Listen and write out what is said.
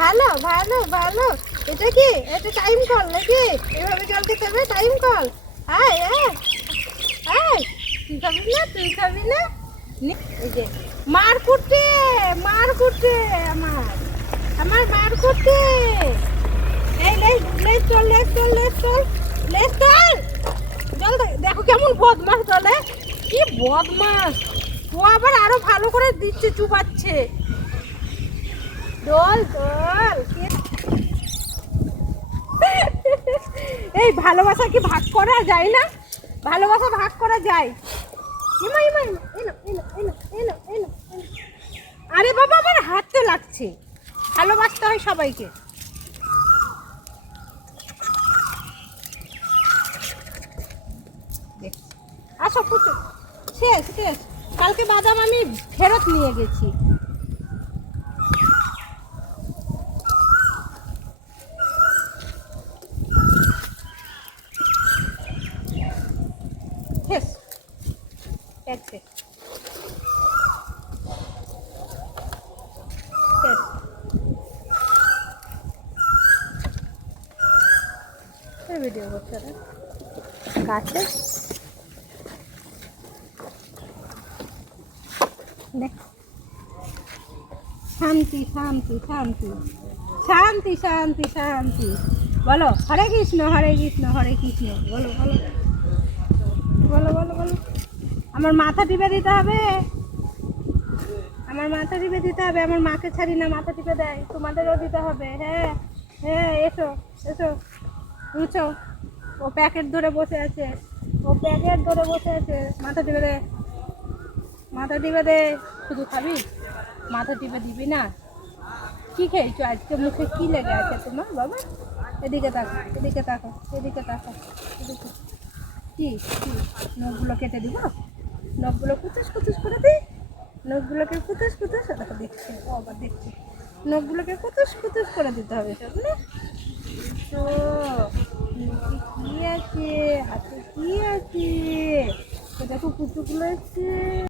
ভালো ভালো ভালো। এটা কি এটা টাইম কল নাকি? এভাবে জল খেতে হবে টাইম কল? আয় আয় আয়, তুই খাবি না? তুই খাবি না? এই যে মার কুটে, মার কুটে, আমার আমার মার কুটে। এই লেজ লেজ চল, লেজ চল, লেজ চল, লেজ চল। জল দেখো কেমন বদমাস চলে, কি বদমাস। ও আবার আরো ভালো করে দিচ্ছে, চুপাচ্ছে। দোল দোল। এই ভালোবাসা কি ভাগ করা যায় না? ভালোবাসা ভাগ করা যায়? ইমা ইমা ইমা, এনো এনো এনো এনো এনো। আরে বাবা আমার হাতে লাগছে। ভালোবাসতে হয় সবাইকে। আসো পুচু, শেষ শেষ। কালকে বাদাম আমি ফেরত নিয়ে গেছি। শেষ, এক শেষ শেষ। ভিডিও করছে না গাছে। দেখ, শান্তি শান্তি শান্তি শান্তি শান্তি শান্তি। বলো হরে কৃষ্ণ হরে কৃষ্ণ হরে কৃষ্ণ। বলো বলো বলো বলো বলো। আমার মাথা টিপে দিতে হবে, আমার মাথা টিপে দিতে হবে। আমার মাকে ছাড়ি না, মাথা টিপে দেয়। তোমাদেরও দিতে হবে। হ্যাঁ হ্যাঁ, এসো এসো, বুঝছো? ও প্যাকেট ধরে বসে আছে, ও প্যাকেট ধরে বসে আছে। মাথা টিপে দে, মাথা টিপে দে। শুধু খাবি, মাথা টিপে দিবি না? কি খেয়েছো আজকে? মুখে কি লেগে আছে তোমার বাবা? এদিকে তাকো, এদিকে তাকো, এদিকে তাকো, এদিকে। কি কি নখগুলো কেটে দিব? নখগুলো কুচুস কুচুস করে দিই? নখগুলোকে কুচুস কুচুস, দেখো দেখছি, ও আবার দেখছি। নখগুলোকে কুচুস কুচুস করে দিতে হবে সব না? তো কি আছে হাতে? কি আছে? দেখো কুচুগুলো আছে।